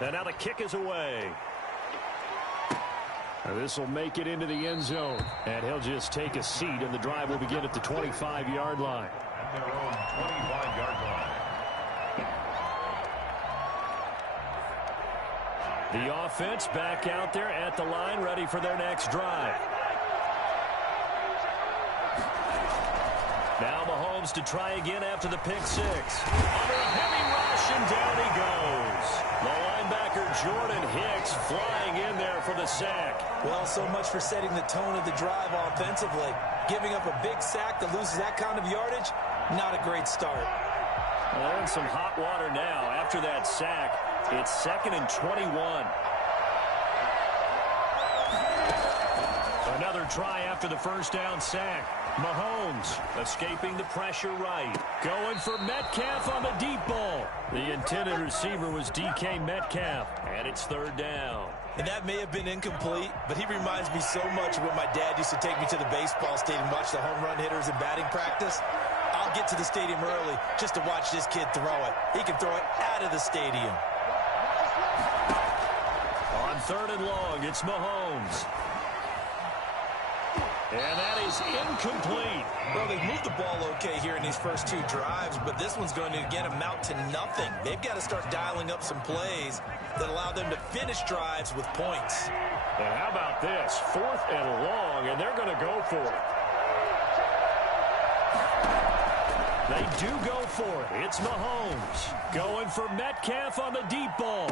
And now the kick is away. This will make it into the end zone. And he'll just take a seat, and the drive will begin at the 25-yard line. At their own 25-yard line. The offense back out there at the line, ready for their next drive. Now Mahomes to try again after the pick six. Under a heavy rush, and down he goes. The linebacker Jordan Hicks flying in there for the sack. Well, so much for setting the tone of the drive offensively. Giving up a big sack that loses that kind of yardage, not a great start. Well, they're in some hot water now. After that sack, it's 2nd and 21. Another try after the first down sack. Mahomes escaping the pressure right. Going for Metcalf on the deep ball. The intended receiver was DK Metcalf, and it's 3rd down. And that may have been incomplete, but he reminds me so much of when my dad used to take me to the baseball stadium and watch the home run hitters in batting practice. I'll get to the stadium early just to watch this kid throw it. He can throw it out of the stadium. On 3rd and long, it's Mahomes. And that is incomplete. Well, they've moved the ball okay here in these first 2 drives, but this one's going to, again, amount to nothing. They've got to start dialing up some plays that allow them to finish drives with points. And how about this? 4th and long, and they're going to go for it. They do go for it. It's Mahomes going for Metcalf on the deep ball.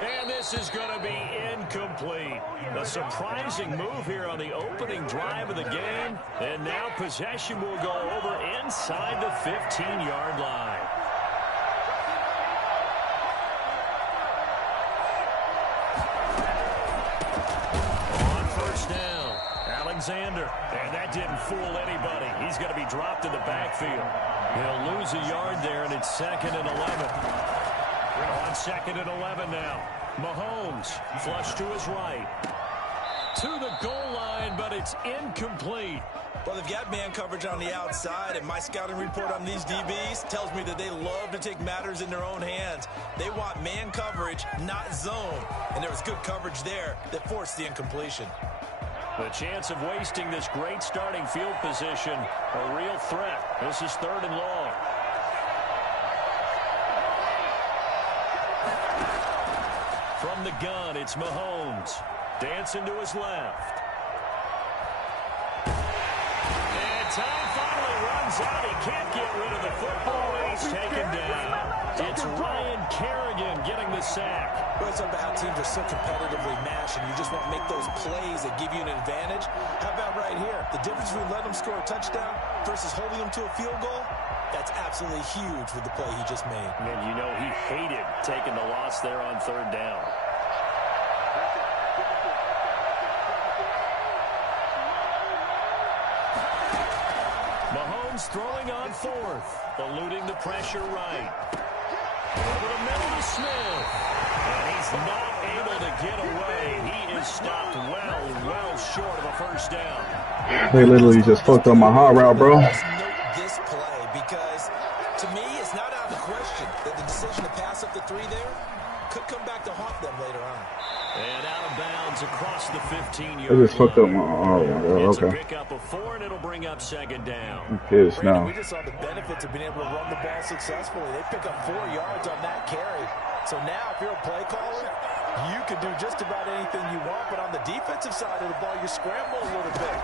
And this is going to be incomplete. A surprising move here on the opening drive of the game. And now possession will go over inside the 15-yard line. On 1st down, Alexander. And that didn't fool anybody. He's going to be dropped in the backfield. He'll lose a yard there, and it's 2nd and 11. On 2nd and 11 now. Mahomes flush to his right. To the goal line, but it's incomplete. Well, they've got man coverage on the outside, and my scouting report on these DBs tells me that they love to take matters in their own hands. They want man coverage, not zone. And there was good coverage there that forced the incompletion. The chance of wasting this great starting field position, a real threat. This is 3rd and long. From the gun, it's Mahomes. Dancing to his left. And time finally runs out. He can't get rid of the football. He's taken down. It's Ryan Kerrigan getting the sack. Well, it's about how teams are so competitively matched, and you just want to make those plays that give you an advantage. How about right here? The difference between letting them score a touchdown versus holding them to a field goal, that's absolutely huge with the play he just made. And you know he hated taking the loss there on 3rd down. Mahomes throwing on 4th, eluding the pressure right. Over the middle to Smith. And he's not able to get away. He is stopped well short of a 1st down. They literally just fucked up my hot route, bro. Note this play because, to me, it's not out of the question that the decision to pass up the 3 there could come back to haunt them later on. And out of bounds across the 15-yard I just fucked up my. Oh my god. It's a Okay. pickup of 4, and it'll bring up 2nd down. I'm pissed now. We just saw the benefits of being able to run the ball successfully. They pick up 4 yards on that carry. So now, if you're a play caller, you can do just about anything you want. But on the defensive side of the ball, you scramble a little bit.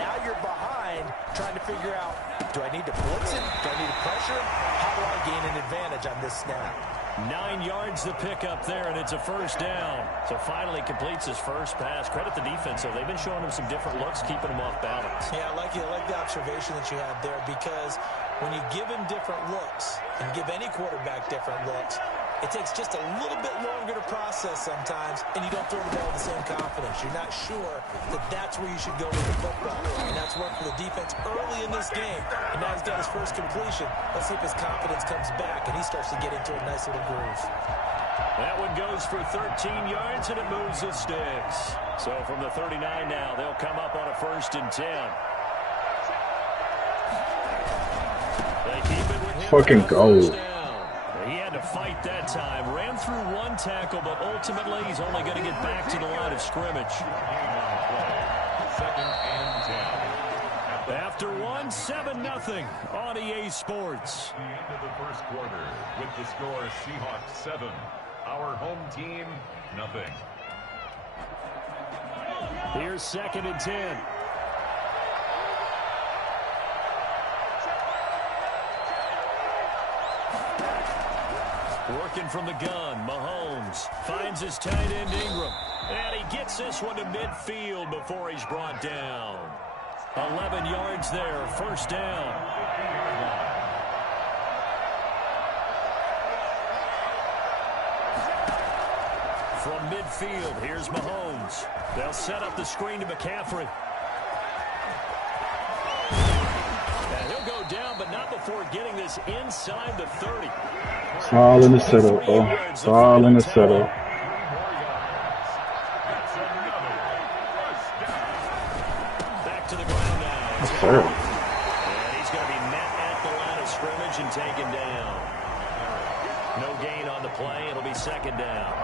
Now you're behind, trying to figure out, do I need to blitz it? Do I need to pressure him? How do I gain an advantage on this snap? 9 yards the pickup there, and it's a 1st down. So finally completes his first pass. Credit the defense, though. They've been showing him some different looks, keeping him off balance. Yeah, I like the observation that you had there, because when you give him different looks and give any quarterback different looks, it takes just a little bit longer to process sometimes, and you don't throw the ball with the same confidence. You're not sure that that's where you should go with the football. And that's worked for the defense early in this game. And now he's got his first completion. Let's see if his confidence comes back and he starts to get into a nice little groove. That one goes for 13 yards, and it moves the sticks. So from the 39 now, they'll come up on a 1st and 10. They keep it with him. Fucking go. He had to fight that time. Ran through one tackle, but ultimately he's only going to get back to the line of scrimmage. Second and 10. After one, 7-0 on EA Sports. The end of the first quarter with the score Seahawks 7. Our home team, nothing. Here's 2nd and 10. Working from the gun, Mahomes finds his tight end Ingram. And he gets this one to midfield before he's brought down. 11 yards there, first down. From midfield, here's Mahomes. They'll set up the screen to McCaffrey. And he'll go down, but not before getting this inside the 30. It's all in the setup, bro. It's all in the setup. Back to the ground now. Yes, sir. And he's going to be met at the line of scrimmage and taken down. No gain on the play. It'll be 2nd down.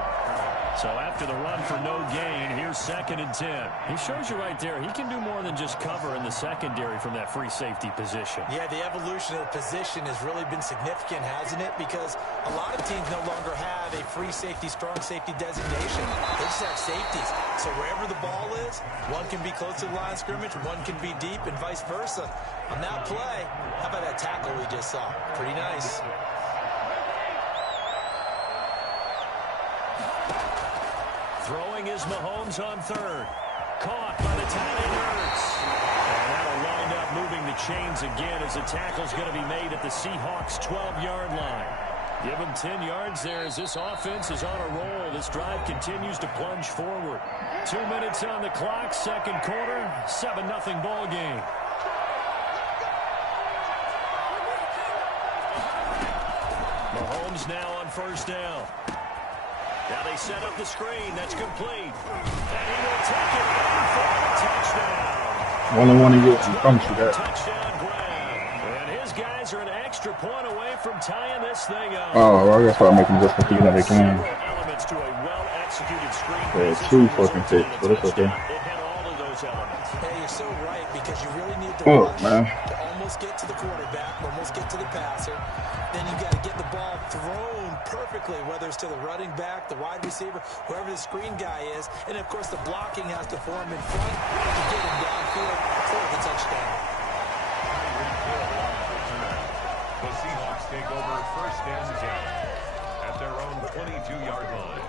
So after the run for no gain, here's 2nd and 10. He shows you right there, he can do more than just cover in the secondary from that free safety position. Yeah, the evolution of the position has really been significant, hasn't it? Because a lot of teams no longer have a free safety, strong safety designation. They just have safeties. So wherever the ball is, one can be close to the line of scrimmage, one can be deep, and vice versa. On that play, how about that tackle we just saw? Pretty nice. Throwing is Mahomes on 3rd. Caught by the tight end Hurts. And that'll wind up moving the chains again as the tackle's going to be made at the Seahawks' 12-yard line. Give him 10 yards there as this offense is on a roll. This drive continues to plunge forward. 2 minutes on the clock, 2nd quarter, 7-0 ball game. Mahomes now on 1st down. Now they set up the screen. That's complete. And he will take it in for a touchdown. Only one to get, I promise you that. Touchdown grab. And his guys are an extra point away from tying this thing up. Oh, well, I guess I'm making just thinking that they can. Elements to a well-executed screen. Yeah, 2 fucking picks, but it's okay. It had all of those elements. Hey, you're so right, because you really need to Oh, rush man. to almost get to the quarterback, almost get to the passer. Then you've got to get the ball thrown perfectly, whether it's to the running back, the wide receiver, whoever the screen guy is. And, of course, the blocking has to form in front to get him downfield for the touchdown. The Seahawks take over 1st and 10 at their own 22-yard line.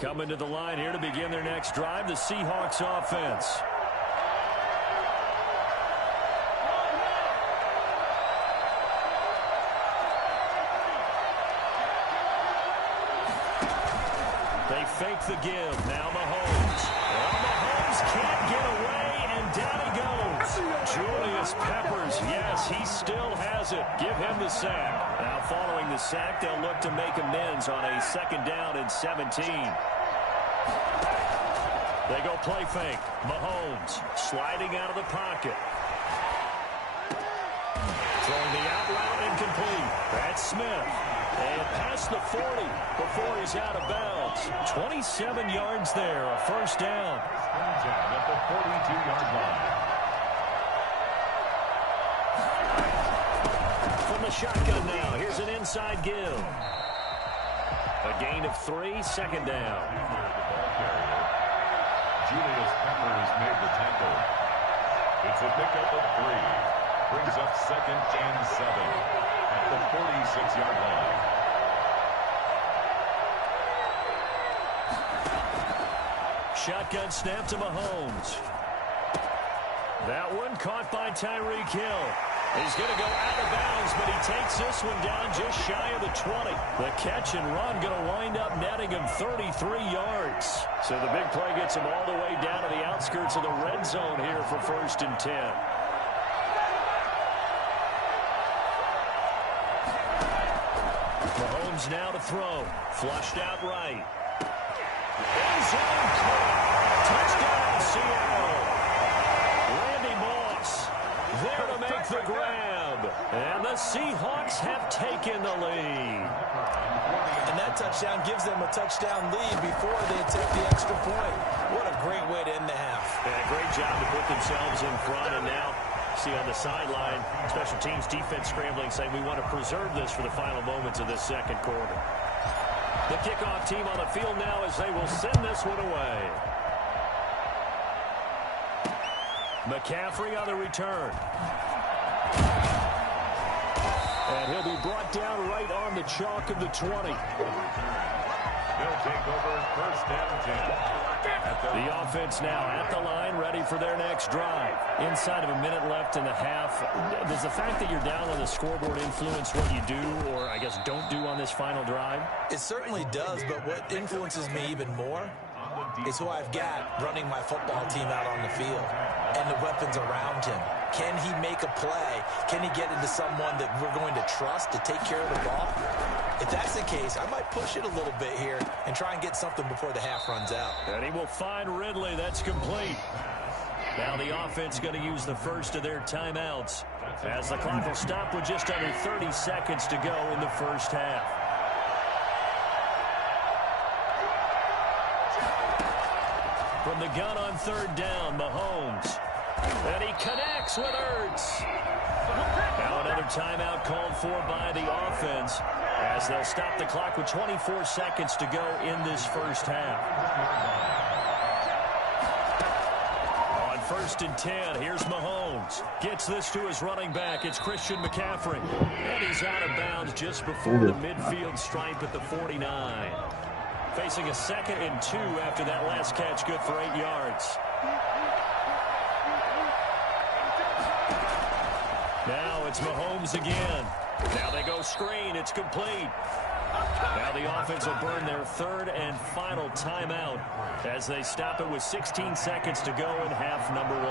Coming to the line here to begin their next drive, the Seahawks offense. They fake the give. Now Mahomes. Well, Mahomes can't get away, and down he goes. Julius Peppers, yes, he still has it. Give him the sack. Now following the sack, they'll look to make amends on a 2nd down and 17. They go play fake. Mahomes sliding out of the pocket. Throwing the out route incomplete. That's Smith. And past the 40 before he's out of bounds. 27 yards there, a 1st down. At the 42-yard line. From the shotgun now, here's an inside give. A gain of 3, 2nd down. Julius Peppers made the tackle. It's a pickup of 3. Brings up 2nd and 7 at the 46-yard line. Shotgun snap to Mahomes. That one caught by Tyreek Hill. He's going to go out of bounds, but he takes this one down just shy of the 20. The catch and run going to wind up netting him 33 yards. So the big play gets him all the way down to the outskirts of the red zone here for 1st and 10. Mahomes now to throw. Flushed out right. End zone caught. Touchdown, Seattle. Randy Moss there to make the grab. dub. And the Seahawks have taken the lead. And that touchdown gives them a touchdown lead before they attempt the extra point. What a great way to end the half. Yeah, great job to put themselves in front. And now, see on the sideline, special teams defense scrambling, saying we want to preserve this for the final moments of this second quarter. The kickoff team on the field now as they will send this one away. McCaffrey on the return. And he'll be brought down right on the chalk of the 20. They'll take over first and 10. The offense now at the line, ready for their next drive. Inside of a minute left in the half, does the fact that you're down on the scoreboard influence what you do, or I guess don't do on this final drive? It certainly does, but what influences me even more is who I've got running my football team out on the field and the weapons around him. Can he make a play? Can he get into someone that we're going to trust to take care of the ball? If that's the case, I might push it a little bit here and try and get something before the half runs out. And he will find Ridley. That's complete. Now the offense going to use the first of their timeouts as the clock will stop with just under 30 seconds to go in the first half. From the gun on third down, Mahomes. And he connects with Ertz. Now another timeout called for by the offense as they'll stop the clock with 24 seconds to go in this first half. On first and 10, here's Mahomes. Gets this to his running back. It's Christian McCaffrey. And he's out of bounds just before the midfield stripe at the 49. Facing a 2nd and 2 after that last catch, good for 8 yards. Now it's Mahomes again. Now they go screen. It's complete. Now the offense will burn their third and final timeout as they stop it with 16 seconds to go in half number 1.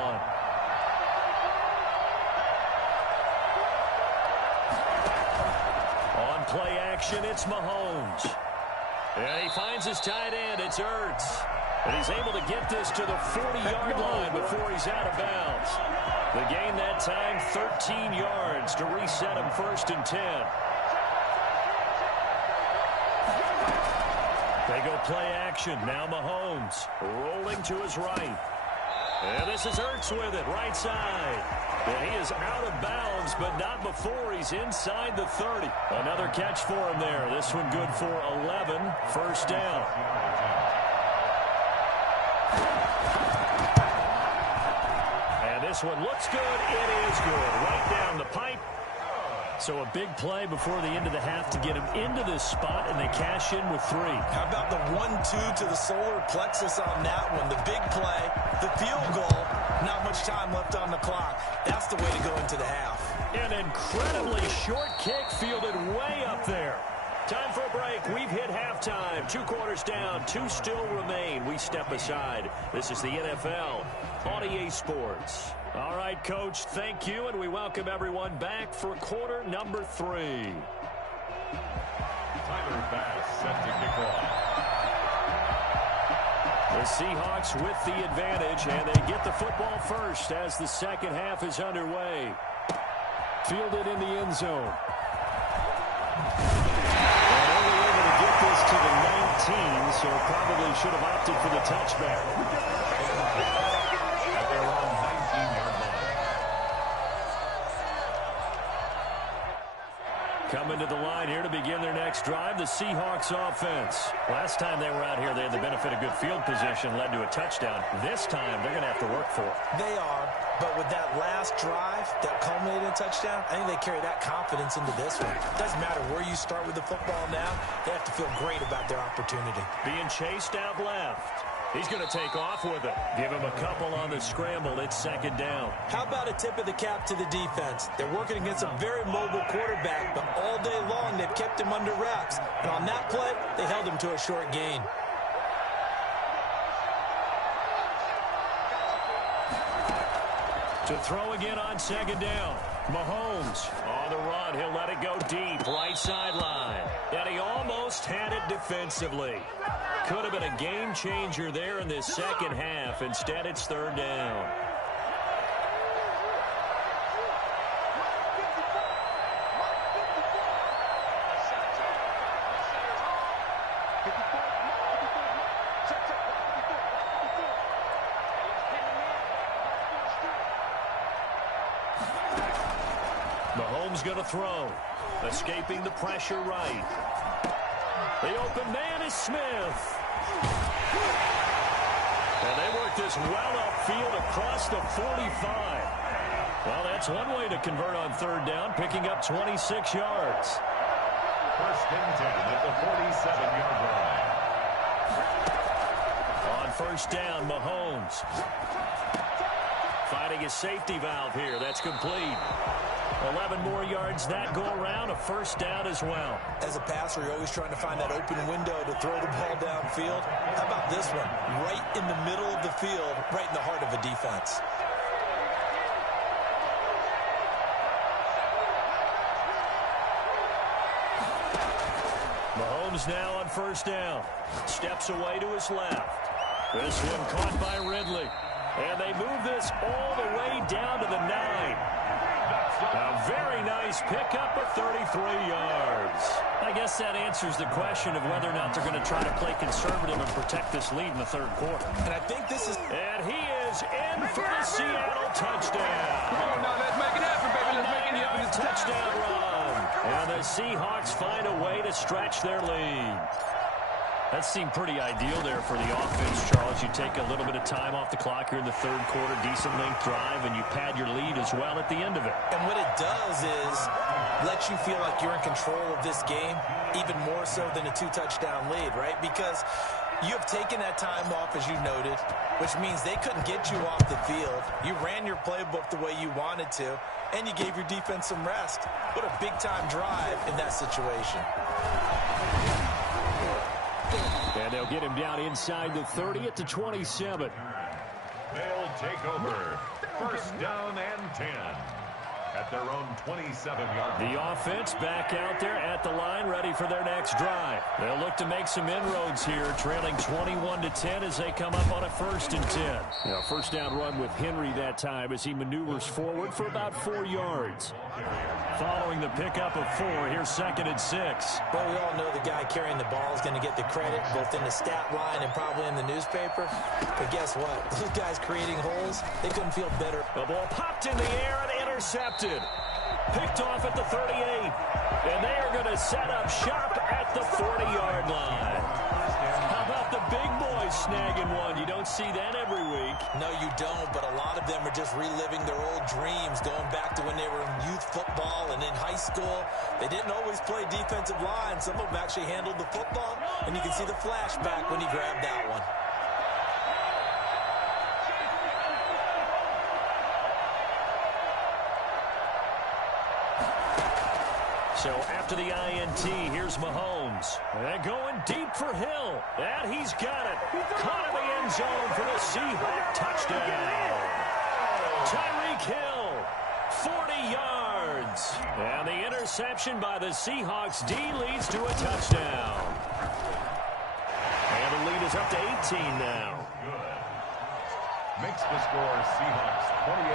On play action, it's Mahomes. And he finds his tight end. It's Ertz. And he's able to get this to the 40-yard line before he's out of bounds. The gain that time, 13 yards to reset him first and 10. They go play action. Now Mahomes rolling to his right. And this is Ertz with it, right side. And he is out of bounds, but not before he's inside the 30. Another catch for him there. This one good for 11. First down. And this one looks good. It is good. Right down the pipe. So a big play before the end of the half to get him into this spot, and they cash in with 3. How about the 1-2 to the solar plexus on that one? The big play, the field goal, not much time left on the clock. That's the way to go into the half. An incredibly short kick fielded way up there. Time for a break. We've hit halftime. 2 quarters down. 2 still remain. We step aside. This is the NFL on EA Sports. All right, Coach, thank you, and we welcome everyone back for quarter number 3. Tyler Bass set to kick off. The Seahawks with the advantage, and they get the football first as the second half is underway. Fielded in the end zone. And only able to get this to the 19, so probably should have opted for the touchback. At their own 19-yard line. Coming to the line here to begin their next drive, the Seahawks offense. Last time they were out here, they had the benefit of good field position, led to a touchdown. This time, they're going to have to work for it. They are, but with that last drive that culminated in a touchdown, I think they carry that confidence into this one. It doesn't matter where you start with the football now. They have to feel great about their opportunity. Being chased out left. He's going to take off with it. Give him a couple on the scramble. It's second down. How about a tip of the cap to the defense? They're working against a very mobile quarterback, but all day long they've kept him under wraps. And on that play, they held him to a short gain. To throw again on second down. Mahomes on the run. He'll let it go deep. Right sideline. And he almost had it defensively. Could have been a game changer there in this second half. Instead, it's third down. Mahomes going to throw. Escaping the pressure right. The open man is Smith. And they work this well upfield across the 45. Well, that's one way to convert on third down, picking up 26 yards. First and 10 at the 47-yard line. On first down, Mahomes. Finding his safety valve here. That's complete. 11 more yards that go around. A first down as well. As a passer, you're always trying to find that open window to throw the ball downfield. How about this one? Right in the middle of the field, right in the heart of a defense. Mahomes now on first down. Steps away to his left. This one caught by Ridley. And they move this all the way down to the 9. A very nice pickup of 33 yards. I guess that answers the question of whether or not they're going to try to play conservative and protect this lead in the third quarter. And I think this is... And he is in for the Seattle touchdown. Come on now, let's make it happen, baby. Let's make it happen. Touchdown run. And the Seahawks find a way to stretch their lead. That seemed pretty ideal there for the offense, Charles. You take a little bit of time off the clock here in the third quarter, decent length drive, and you pad your lead as well at the end of it. And what it does is let you feel like you're in control of this game, even more so than a 2-touchdown lead, right? Because you have taken that time off, as you noted, which means they couldn't get you off the field. You ran your playbook the way you wanted to, and you gave your defense some rest. What a big-time drive in that situation. And they'll get him down inside the 30 at the 27. They'll take over. First down and 10 at their own 27-yard line. The offense back out there at the line, ready for their next drive. They'll look to make some inroads here, trailing 21-10 as they come up on a 1st and 10. Now, first down run with Henry that time as he maneuvers forward for about 4 yards. Following the pickup of 4, here's 2nd and 6. Well, we all know the guy carrying the ball is going to get the credit, both in the stat line and probably in the newspaper. But guess what? Those guys creating holes, they couldn't feel better. The ball popped in the air and intercepted. Picked off at the 38. And they are going to set up shop at the 40-yard line. How about the big boys snagging one? You don't see that every week. No, you don't, but a lot of them are just reliving their old dreams, going back to when they were in youth football and in high school. They didn't always play defensive line. Some of them actually handled the football, and you can see the flashback when he grabbed that one. So after the INT, here's Mahomes. And going deep for Hill. And he's got it. Caught in the end zone for the Seahawks touchdown. Tyreek Hill, 40 yards. And the interception by the Seahawks D leads to a touchdown. And the lead is up to 18 now. Good. Makes the score Seahawks 28.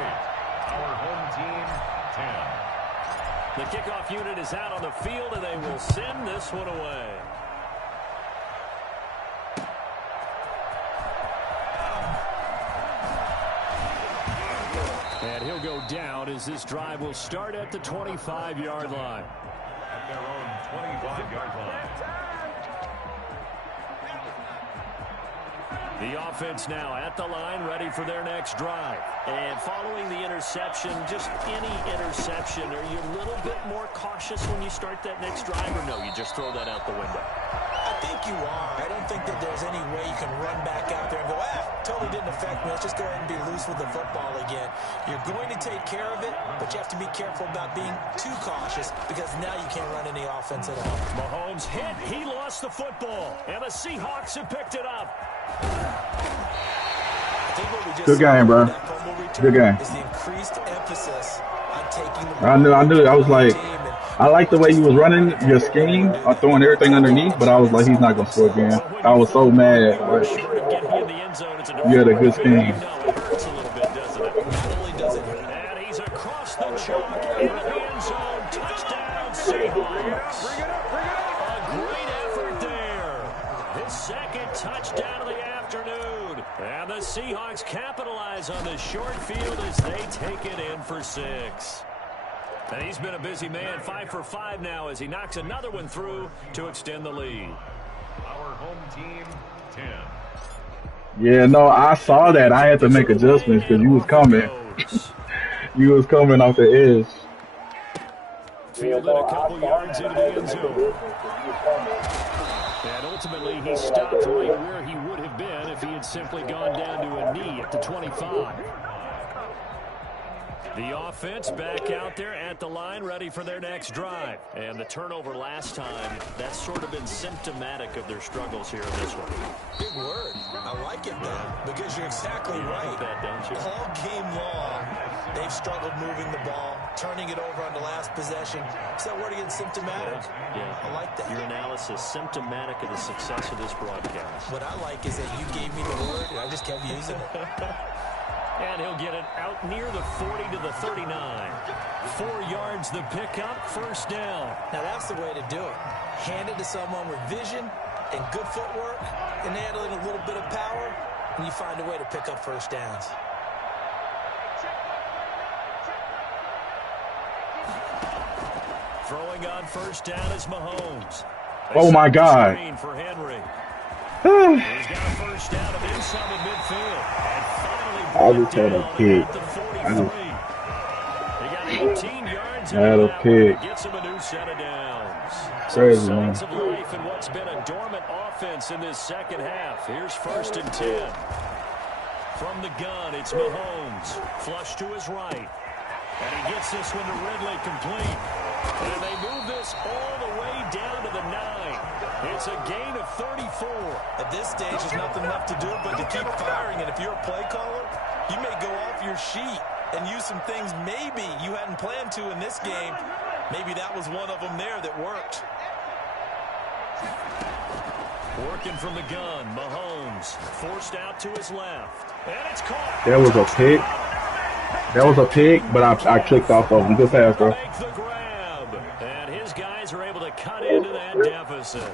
Our home team 10. The kickoff unit is out on the field, and they will send this one away. And he'll go down as this drive will start at the 25-yard line. At their own 25-yard line. The offense now at the line, ready for their next drive. And following the interception, just any interception, are you a little bit more cautious when you start that next drive, or no, you just throw that out the window? I think you are. I don't think that there's any way you can run back out there and go, totally didn't affect me. Let's just go ahead and be loose with the football again. You're going to take care of it, but you have to be careful about being too cautious because now you can't run any offense at all. Mahomes hit. He lost the football, and the Seahawks have picked it up. Good game, bro. Good game. I knew. I was like, I like the way he was running your scheme, throwing everything underneath, but I was like, he's not going to score again. I was so mad. Like, you had a good scheme. And he's across the chalk in the end zone. Touchdown, Seahawks. A great effort there. His second touchdown of the afternoon. And the Seahawks capitalize on the short field as they take it in for 6. And he's been a busy man, 5 for 5 now as he knocks another one through to extend the lead. Our home team, 10. Yeah, no, I saw that. I had to make adjustments because you was coming. You was coming off the edge. Fielded a couple yards into the end zone. And ultimately, he stopped right where he would have been if he had simply gone down to a knee at the 25. The offense back out there at the line, ready for their next drive. And the turnover last time, that's sort of been symptomatic of their struggles here in this one. Big word. I like it, though, because you're exactly right. That, don't you? All game long, they've struggled moving the ball, turning it over on the last possession. Is that word again, symptomatic? Yeah. I like that. Your analysis, symptomatic of the success of this broadcast. What I like is that you gave me the word, and I just kept using it. And he'll get it out near the 40 to the 39. 4 yards the pickup, first down. Now that's the way to do it. Hand it to someone with vision and good footwork and add in a little bit of power, and you find a way to pick up first downs. Throwing on first down is Mahomes. Oh, my God. For Henry. He's got a first down of inside the midfield. And finally I just had a pick. They got 18 yards. I had a pick. Gets him a new set of downs. Crazy, Some signs of life in what's been a dormant offense in this second half. Here's 1st and 10. From the gun, it's Mahomes. Flush to his right. And he gets this one to Ridley complete. And they move this all the way down to the 9. It's a gain of 34. At this stage, there's nothing left to do but to keep firing. And if you're a play caller, you may go off your sheet and use some things maybe you hadn't planned to in this game. Maybe that was one of them there that worked. Working from the gun, Mahomes forced out to his left. And it's caught. That was a pick. That was a pick, but I clicked off of him. Good pass, bro. Make the grab. And his guys are able to cut into that deficit.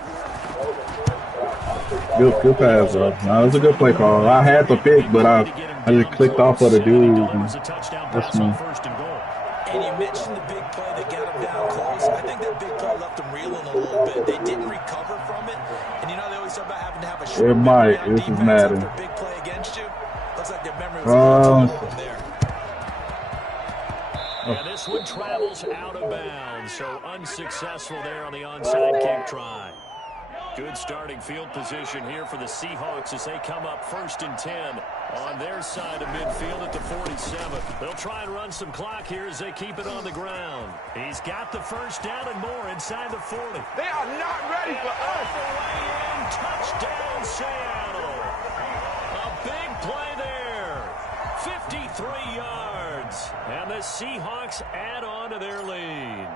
Good pass, bro. No, it was a good play call. I had the pick, but I just clicked off of the dude. That's me. And you mentioned the big play that got him down close. I think that big play left them reeling a little bit. They didn't recover from it. And you know they always talk about having to have a short It might. down This is defense Madden. after a big play against you. Looks like their memory was a little too there. And this one travels out of bounds, so unsuccessful there on the onside kick try. Good starting field position here for the Seahawks as they come up 1st and 10 on their side of midfield at the 47. They'll try and run some clock here as they keep it on the ground. He's got the first down and more inside the 40. They are not ready for us. The way in, touchdown Seattle. A big play there. 53 yards. And the Seahawks add on to their lead.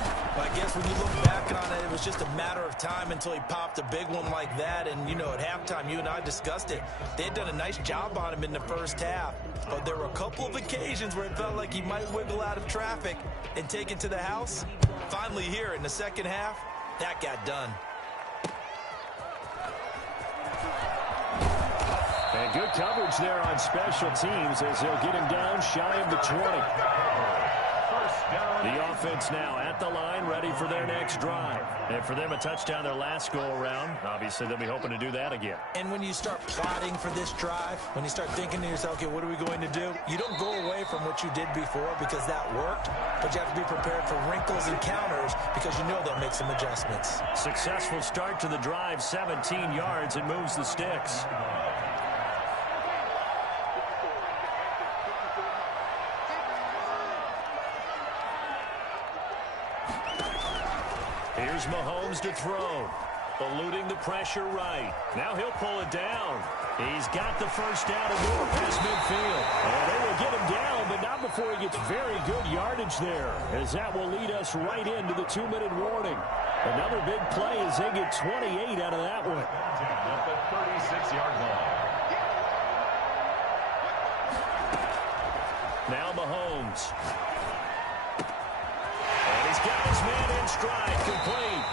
I guess when you look back on it, it was just a matter of time until he popped a big one like that. And, you know, at halftime, you and I discussed it. They had done a nice job on him in the first half. But there were a couple of occasions where it felt like he might wiggle out of traffic and take it to the house. Finally here in the second half, that got done. And good coverage there on special teams as they'll get him down shy of the 20. The offense now at the line, ready for their next drive. And for them, a touchdown their last go-around. Obviously, they'll be hoping to do that again. And when you start plotting for this drive, when you start thinking to yourself, okay, what are we going to do? You don't go away from what you did before because that worked, but you have to be prepared for wrinkles and counters because you know they'll make some adjustments. Successful start to the drive, 17 yards, and moves the sticks. Here's Mahomes to throw. Eluding the pressure right. Now he'll pull it down. He's got the first down and more past midfield. And they will get him down, but not before he gets very good yardage there, as that will lead us right into the 2-minute warning. Another big play as they get 28 out of that one. At the 36-yard line. Now Mahomes. And he's got his man in stride, complete.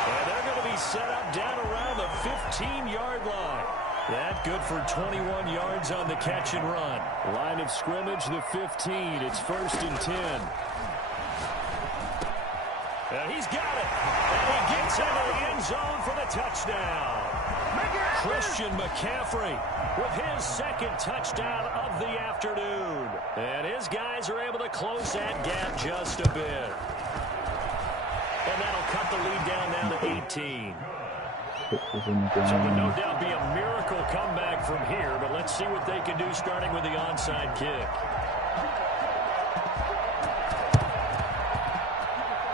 And they're going to be set up down around the 15-yard line. That good for 21 yards on the catch and run. Line of scrimmage, the 15. It's 1st and 10. He's got it. And he gets into the end zone for the touchdown. Christian McCaffrey with his second touchdown of the afternoon. And his guys are able to close that gap just a bit. And that'll cut the lead down now to 18. So would no doubt be a miracle comeback from here, but let's see what they can do starting with the onside kick.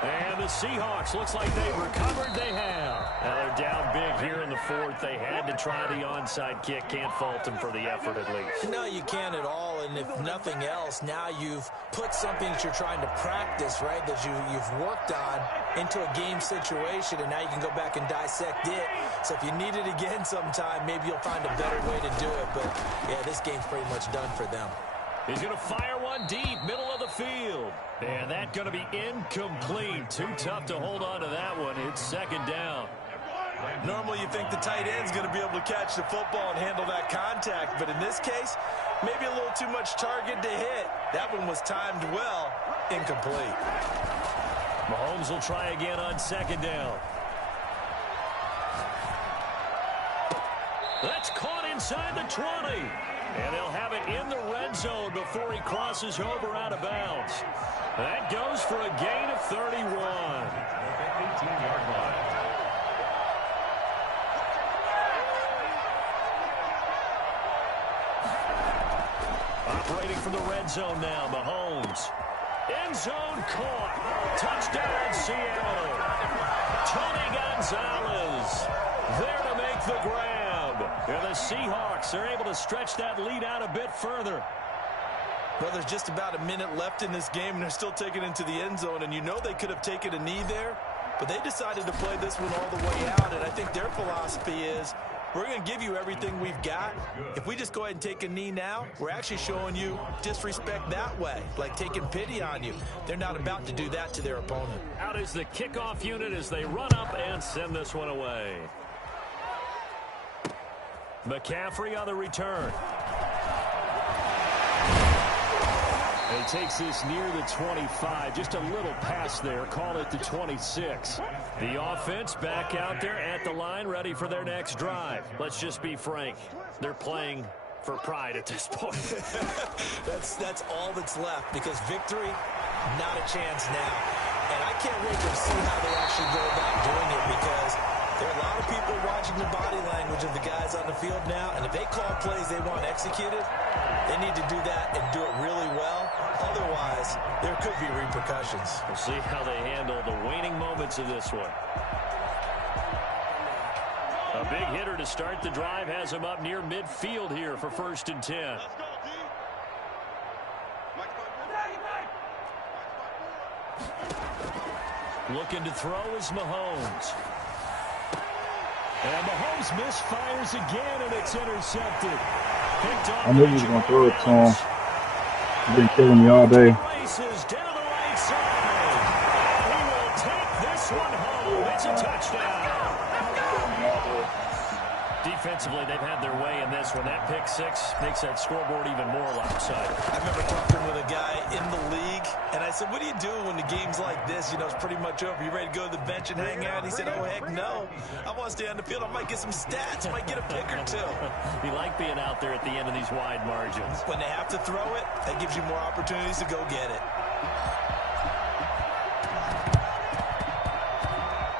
And the Seahawks, looks like they've recovered. They have. Now they're down big here in the fourth. They had to try the onside kick. Can't fault them for the effort at least. No, you can't at all. And if nothing else, now you've put something that you're trying to practice, right, that you've worked on into a game situation, and now you can go back and dissect it. So if you need it again sometime, maybe you'll find a better way to do it. But, yeah, this game's pretty much done for them. He's going to fire one deep, middle of the field. And that's going to be incomplete. Too tough to hold on to that one. It's second down. Normally you think the tight end's going to be able to catch the football and handle that contact. But in this case, maybe a little too much target to hit. That one was timed well. Incomplete. Mahomes will try again on second down. That's caught inside the 20. And they'll have it in the red zone before he crosses over out of bounds. That goes for a gain of 31. 18-yard line. Operating from the red zone now, Mahomes. End zone caught. Touchdown, Seattle. Tony Gonzalez there to make the grab. And the Seahawks are able to stretch that lead out a bit further. Well, there's just about a minute left in this game, and they're still taking it into the end zone. And you know they could have taken a knee there, but they decided to play this one all the way out. And I think their philosophy is, we're going to give you everything we've got. If we just go ahead and take a knee now, we're actually showing you disrespect that way, like taking pity on you. They're not about to do that to their opponent. Out is the kickoff unit as they run up and send this one away. McCaffrey on the return. And he takes this near the 25. Just a little pass there. Call it the 26. The offense back out there at the line, ready for their next drive. Let's just be frank. They're playing for pride at this point. That's all that's left, because victory, not a chance now. And I can't wait to see how they actually go about doing it, because there are a lot of people watching the body language of the guys on the field now, and if they call plays they want executed, they need to do that and do it really well. Otherwise, there could be repercussions. We'll see how they handle the waning moments of this one. A big hitter to start the drive has him up near midfield here for 1st and 10. Looking to throw is Mahomes. And Mahomes misfires again, and it's intercepted. I knew he was going to throw it to him. He's been killing me all day. Races down the right side. He will take this one home. It's a touchdown. Defensively, they've had their way in this one. That pick six makes that scoreboard even more lopsided. I remember talking with a guy in the league, and I said, what do you do when the game's like this? You know, it's pretty much over. You ready to go to the bench and hang out? He said, oh, heck no. I want to stay on the field. I might get some stats. I might get a pick or two. You like being out there at the end of these wide margins. When they have to throw it, that gives you more opportunities to go get it.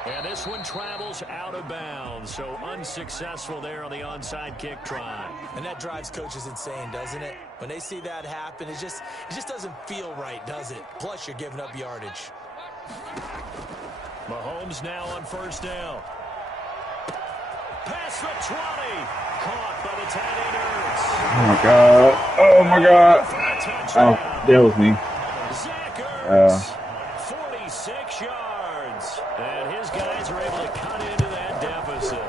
And this one travels out of bounds, so unsuccessful there on the onside kick try. And that drives coaches insane, doesn't it? When they see that happen, it just doesn't feel right, does it? Plus, you're giving up yardage. Mahomes now on 1st down. Pass the 20. Caught by the tight end Ertz. Oh, my God. Oh, that was me. Zach Ertz, 46 yards. And his guys are able to cut into that deficit.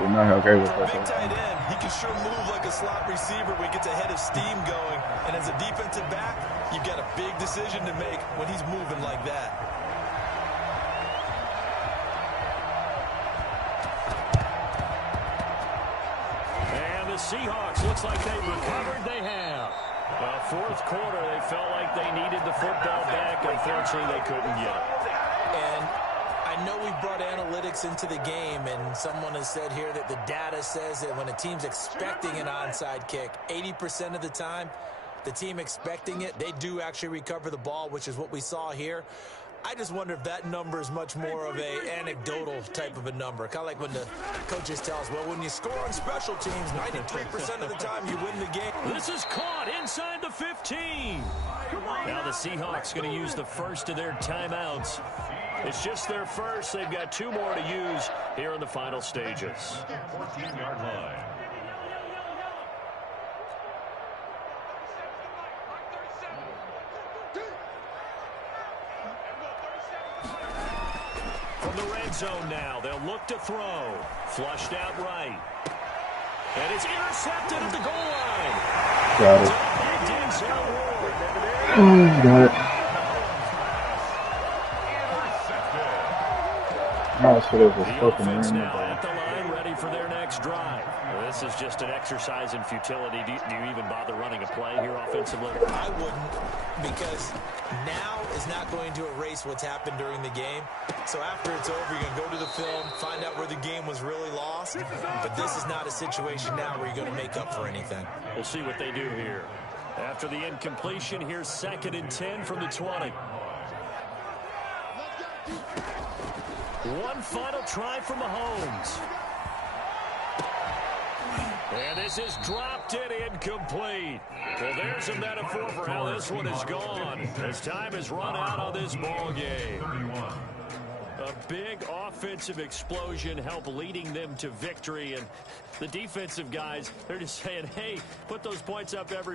Should not have okay with For a big that. tight end, he can sure move like a slot receiver when he gets a head of steam going. And as a defensive back, you've got a big decision to make when he's moving like that. And the Seahawks, looks like they've recovered. They have. Well, 4th quarter, they felt like they needed the football back. Unfortunately, they couldn't get it. And I know we brought analytics into the game, and someone has said here that the data says that when a team's expecting an onside kick, 80% of the time, the team expecting it, they do actually recover the ball, which is what we saw here. I just wonder if that number is much more of a anecdotal type of a number. Kind of like when the coaches tell us, well, when you score on special teams, 93% of the time you win the game. This is caught inside the 15. Now the Seahawks going to use the first of their timeouts. It's just their first. They've got 2 more to use here in the final stages. 14-yard line. From the red zone now, they'll look to throw. Flushed out right. And it's intercepted at the goal line. Got it. Got it. Oh, so there's a The offense now at the line, ready for their next drive. Well, this is just an exercise in futility. Do you even bother running a play here offensively? I wouldn't, because now is not going to erase what's happened during the game. So after it's over, you're going to go to the film, find out where the game was really lost. But this is not a situation now where you're going to make up for anything. We'll see what they do here. After the incompletion, here's 2nd and 10 from the 20. One final try from Mahomes. And this is dropped and incomplete. Well, there's a metaphor for how this one is gone, as time has run out on this ball game. A big offensive explosion helped leading them to victory, and the defensive guys, they're just saying, hey, put those points up every week.